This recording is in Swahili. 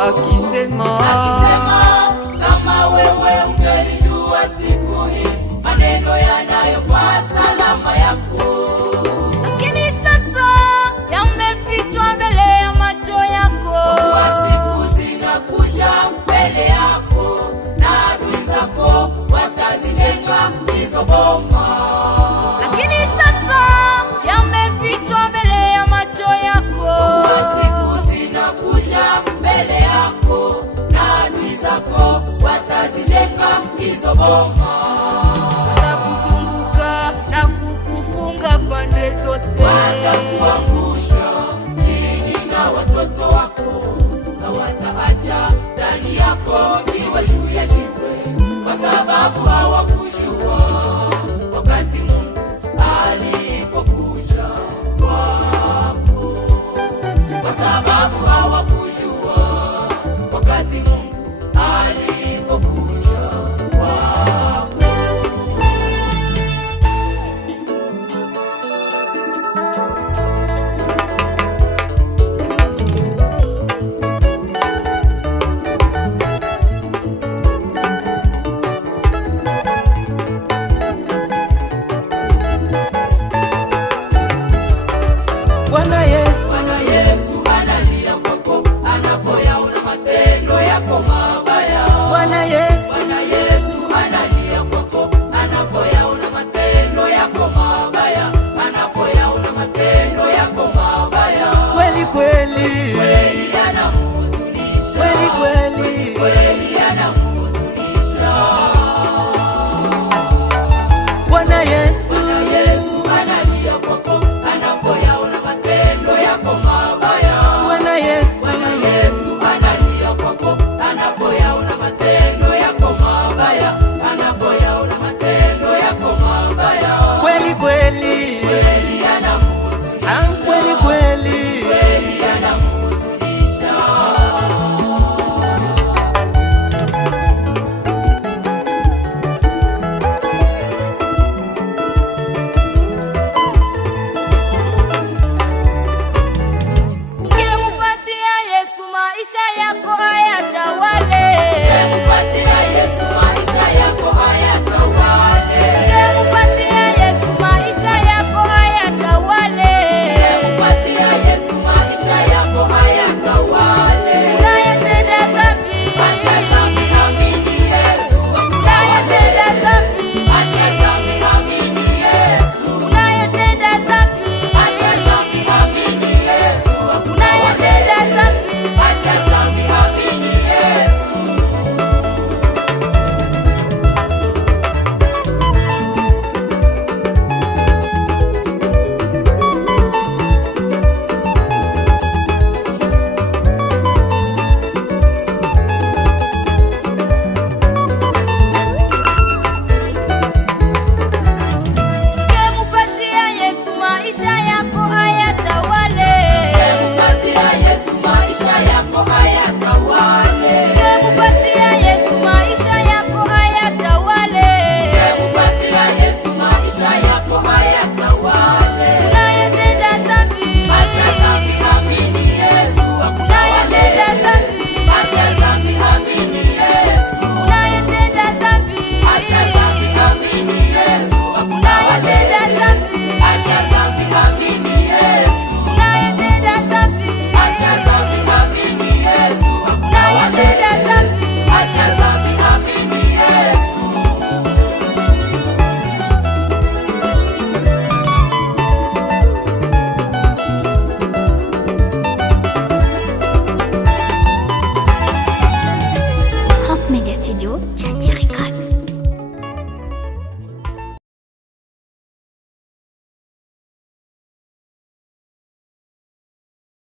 akisema kama wewe ungelijua siku hii maneno yanayofaa salama yako, lakini sasa yamefichwa mbele ya macho yako. kwa siku zinakuja mbele yako na adui zako watazijenga hizo boma, Lakini sasa yamefichwa mbele ya macho yako. kwa siku zinakuja mbele yako na adui zako watazijenga hizo boma, Watakuzunguka na kukufunga pande zote. watakuangusha chini na watoto wako, na wataacha ndani yako jiwe juu ya jiwe, kwa sababu hawakujua wakati Mungu alipokuja kwako, kwa sababu hawakujua wakati Mungu alipokuja kwako. Bwana Yesu, Bwana Yesu analia kwako anapoyaona matendo yako mabaya. Bwana Yesu, Bwana Yesu analia kwako anapoyaona matendo yako mabaya, anapoyaona matendo yako mabaya. kweli kweli, Kweli yanamhuzunisha, kweli kweli, kweli